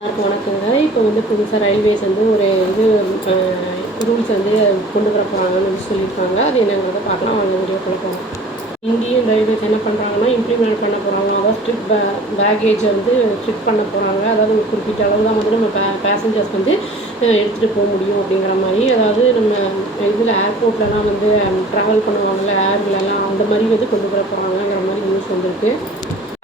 வணக்கங்க. இப்போ வந்து புதுசா ரயில்வேஸ் வந்து ஒரு இது ரூல்ஸ் வந்து கொண்டு வர போகிறாங்கன்னு சொல்லியிருக்காங்க. அது என்னங்கிறத பார்க்கலாம். அவங்க வீடியோக்குள்ள போகலாம். இந்தியன் ரயில்வேஸ் என்ன பண்ணுறாங்கன்னா, இம்ப்ளிமெண்ட் பண்ண போகிறாங்க. அதாவது ஸ்ட்ரிக்ட் பேக்கேஜை வந்து ஸ்ட்ரிக்ட் பண்ண போகிறாங்க. அதாவது ஒரு குறிப்பிட்ட அளவு தான் வந்து நம்ம பேசஞ்சர்ஸ் வந்து எடுத்துகிட்டு போக முடியும் அப்படிங்கிற மாதிரி. அதாவது நம்ம இதில் ஏர்போர்ட்லலாம் வந்து ட்ராவல் பண்ணுவாங்கள்ல, ஏர்லலாம் அந்த மாதிரி வந்து கொண்டு வர போகிறாங்கங்கிற மாதிரி நியூஸ் வந்திருக்கு.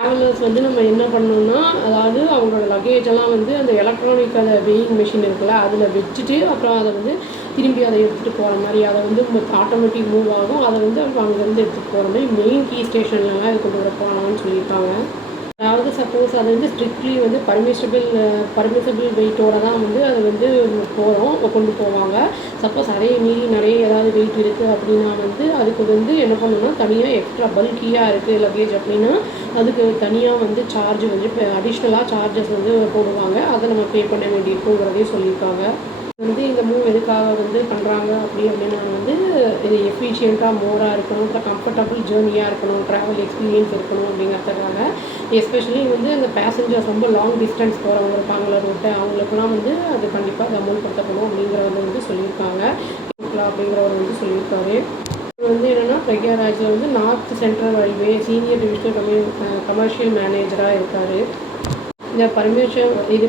ட்ராவலர்ஸ் வந்து நம்ம என்ன பண்ணணும்னா, அதாவது அவங்களோட லக்கேஜெல்லாம் வந்து அந்த எலக்ட்ரானிக் அந்த வெயிங் மிஷின் இருக்குல்ல, அதில் வச்சுட்டு அப்புறம் அதை வந்து திரும்பி அதை எடுத்துகிட்டு போகிற மாதிரி, அதை வந்து ஆட்டோமேட்டிக் மூவ் ஆகும். அதை வந்து அவங்க அங்கேருந்து எடுத்துகிட்டு போகிற மாதிரி மெயின் கீ ஸ்டேஷன்லலாம் இது கொண்டு வர போகிறாங்கன்னு சொல்லியிருக்காங்க. அதாவது சப்போஸ் அது வந்து ஸ்ட்ரிக்ட்லி வந்து பர்மிசபிள் வெயிட்டோடு தான் வந்து அது வந்து கொண்டு போவாங்க. சப்போஸ் அதே மீறி நிறைய ஏதாவது வெயிட் இருக்குது அப்படின்னா வந்து அதுக்கு வந்து என்ன பண்ணணும்னா, தனியாக எக்ஸ்ட்ரா பல்கியாக இருக்குது லக்கேஜ் அப்படின்னா அதுக்கு தனியாக வந்து சார்ஜ் வந்து அடிஷ்னலாக சார்ஜஸ் வந்து போடுவாங்க. அதை நம்ம பே பண்ண வேண்டியிருக்குங்கிறதையும் சொல்லியிருக்காங்க. வந்து இந்த மூவ் எதுக்காக வந்து பண்ணுறாங்க அப்படின்னா வந்து இது எஃபிஷியண்ட்டாக மோராக இருக்கணும், அப்புறம் கம்ஃபர்டபுள் ஜேர்னியாக இருக்கணும், ட்ராவல் எக்ஸ்பீரியன்ஸ் இருக்கணும் அப்படிங்கிறதுக்காக. எஸ்பெஷலி வந்து இந்த பேசஞ்சர்ஸ் ரொம்ப லாங் டிஸ்டன்ஸ் போகிறவங்க இருப்பாங்கள ரோட்டை, அவங்களுக்குலாம் வந்து அது கண்டிப்பாக அது அமல்படுத்தப்படும் அப்படிங்கிறத வந்து சொல்லியிருக்காங்க. அப்படிங்கிறவர் வந்து சொல்லியிருக்காரு. இது வந்து என்னென்னா, பிரக்யாராஜில் வந்து north central railway senior divisional commercial மேனேஜராக இருக்கார். இந்த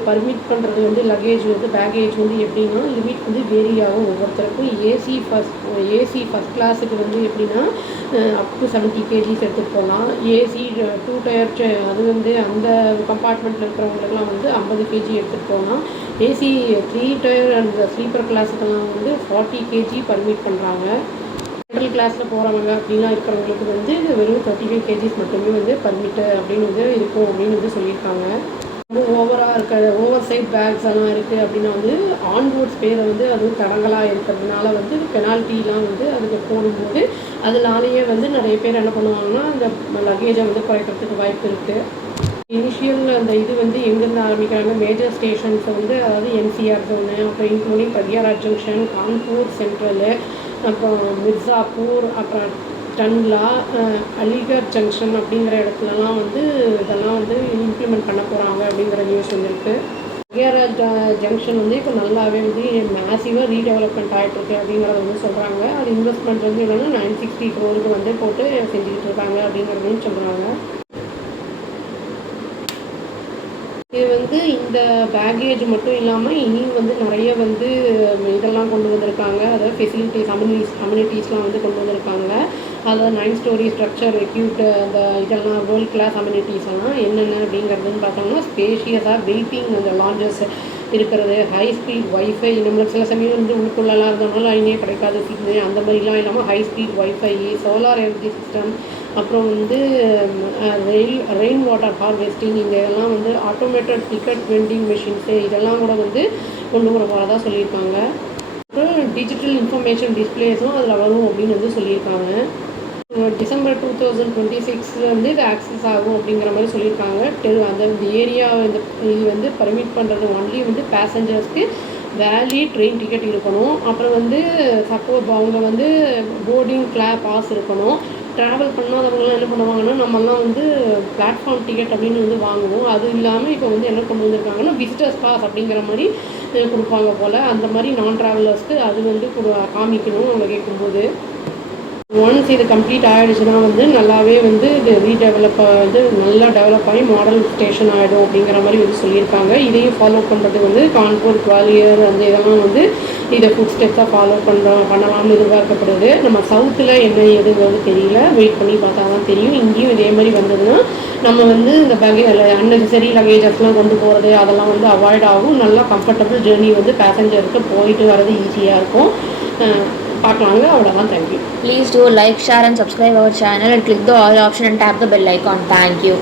பர்மிட் பண்ணுறது வந்து லக்கேஜ் வந்து பேக்கேஜ் வந்து எப்படின்னா, லிமிட் வந்து வேரி ஆகும் ஒவ்வொருத்தருக்கும். ஏசி ஃபஸ்ட் கிளாஸுக்கு வந்து எப்படின்னா அப் டு 70 கேஜிஸ் எடுத்துகிட்டு போகலாம். ஏசி 2 டயர் அது வந்து அந்த கம்பார்ட்மெண்ட்டில் இருக்கிறவங்களுக்குலாம் வந்து 50 கேஜி எடுத்துகிட்டு போகலாம். ஏசி 3 டயர் அந்த ஸ்லீப்பர் கிளாஸுக்கெல்லாம் வந்து 40 கேஜி பர்மிட் பண்ணுறாங்க. ஜென்ரல் கிளாஸில் போகிறவங்க அப்படின்லாம் இருக்கிறவங்களுக்கு வந்து வெறும் 35 கேஜிஸ் மட்டுமே வந்து பர்மிட்டு அப்படின்னு வந்து இருக்கும் அப்படின்னு வந்து சொல்லியிருக்காங்க. ரொம்ப ஓவர் சைட் பேக்ஸ் எல்லாம் இருக்குது அப்படின்னா வந்து ஆன்போர்ட் ஸ்பேரை வந்து அதுவும் தடங்கலாக இருக்கிறதுனால வந்து பெனால்ட்டிலாம் வந்து அதுக்கு போடும்போது அதனாலேயே வந்து நிறைய பேர் என்ன பண்ணுவாங்கன்னா அந்த லக்கேஜை வந்து குறைக்கிறதுக்கு வாய்ப்பு இருக்குது. இனிஷியல் அந்த இது வந்து எங்கேருந்து ஆரம்பிக்கிறாங்க, மேஜர் ஸ்டேஷன்ஸை வந்து அதாவது என்சிஆர் ஜோனு, அப்புறம் including Prayagraj junction, Kanpur central, அப்புறம் மிர்சாப்பூர், அப்புறம் டன்லா, அலிகர் ஜங்ஷன் அப்படிங்கிற இடத்துலலாம் வந்து இதெல்லாம் வந்து இம்ப்ளிமெண்ட் பண்ண போகிறாங்க அப்படிங்கிற நியூஸ் வந்துருக்கு. பிரக்யாராஜ் ஜங்ஷன் வந்து இப்போ நல்லாவே வந்து மேசிவாக ரீடெவலப்மெண்ட் ஆகிட்டுருக்கு அப்படிங்கிறத வந்து சொல்கிறாங்க. அது இன்வெஸ்ட்மெண்ட் வந்து என்னென்னா 960 crore வந்து போட்டு செஞ்சுக்கிட்டு இருக்காங்க அப்படிங்கிறதையும் சொல்கிறாங்க. இது வந்து இந்த பேக்கேஜ் மட்டும் இல்லாமல் இனியும் வந்து நிறைய வந்து இதெல்லாம் கொண்டு வந்திருக்காங்க. அதாவது ஃபெசிலிட்டிஸ் அம்யூனிட்டிஸ்லாம் வந்து கொண்டு வந்திருக்காங்க. அதாவது 9 ஸ்டோரி ஸ்ட்ரக்சர் எக்யூப்டு அந்த இதெல்லாம் வேர்ல்ட் கிளாஸ் அம்யூனிட்டிஸ் எல்லாம் என்னென்ன அப்படிங்கிறதுன்னு பார்த்தோம்னா, ஸ்பேஷியஸாக வெயிட்டிங் அந்த லாஞ்சஸ் இருக்கிறது, ஹை ஸ்பீட் ஒய்ஃபை. நம்மளுக்கு சில சமயம் வந்து உள்ளுக்குள்ளெல்லாம் இருந்தோம்னால லைனே கிடைக்காது சிக்னல், அந்த மாதிரிலாம் இல்லாமல் high speed wifi, solar energy system, அப்புறம் வந்து ரெயின் வாட்டர் ஹார்வெஸ்டிங், இந்த இதெல்லாம் வந்து ஆட்டோமேட்டட் டிக்கெட் வெண்டிங் மிஷின்ஸு இதெல்லாம் கூட வந்து கொண்டு வர போகிறதா சொல்லியிருக்காங்க. அப்புறம் டிஜிட்டல் இன்ஃபர்மேஷன் டிஸ்பிளேஸும் அதில் வரும் அப்படின்னு வந்து சொல்லியிருக்காங்க. டிசம்பர் 2026 வந்து இது ஆக்சஸ் ஆகும் அப்படிங்கிற மாதிரி சொல்லியிருக்காங்க. அந்த ஏரியா இது வந்து பர்மிட் பண்ணுறது ஒன்லி வந்து பேசஞ்சர்ஸ்க்கு வேலிட் ட்ரெயின் டிக்கெட் இருக்கணும். அப்புறம் வந்து சப்போஸ் அவங்க வந்து போர்டிங் பாஸ் இருக்கணும். ட்ராவல் பண்ணாதவங்களாம் என்ன பண்ணுவாங்கன்னா, நம்மலாம் வந்து பிளாட்ஃபார்ம் டிக்கெட் அப்படின்னு வந்து வாங்குவோம். அது இல்லாமல் இப்போ வந்து என்ன கொண்டு வந்திருக்காங்கன்னா, விசிட்டர்ஸ் பாஸ் அப்படிங்கிற மாதிரி கொடுப்பாங்க போல். அந்த மாதிரி நான் ட்ராவலர்ஸ்க்கு அது வந்து காமிக்கணும் அவங்க கேட்கும்போது. ஒன்ஸ் இது கம்ப்ளீட் ஆகிடுச்சுன்னா வந்து நல்லாவே வந்து இது வந்து நல்லா டெவலப் ஆகி மாடல் ஸ்டேஷன் ஆகிடும் அப்படிங்கிற மாதிரி வந்து சொல்லியிருக்காங்க. இதையும் ஃபாலோ பண்ணுறதுக்கு வந்து கான்பூர், குவாலியர் அந்த இதெல்லாம் வந்து இதை ஃபுட் ஸ்டெப்ஸாக ஃபாலோ பண்ணலாம்னு எதிர்பார்க்கப்படுது. நம்ம சவுத்தில் என்ன எதுங்கிறது தெரியல, வெயிட் பண்ணி பார்த்தா தான் தெரியும். இங்கேயும் இதே மாதிரி வந்ததுன்னா நம்ம வந்து இந்த அன்னெசரி லக்கேஜஸ்லாம் கொண்டு போகிறது அதெல்லாம் வந்து அவாய்ட் ஆகும். நல்லா கம்ஃபர்டபுள் ஜேர்னி வந்து பேசஞ்சருக்கு போயிட்டு வர்றது ஈஸியாக இருக்கும். பார்க்கலாங்க. அவ்வளோதான். Thank you. Please do like, share and subscribe our channel and click the all option and tap the bell icon. Thank you.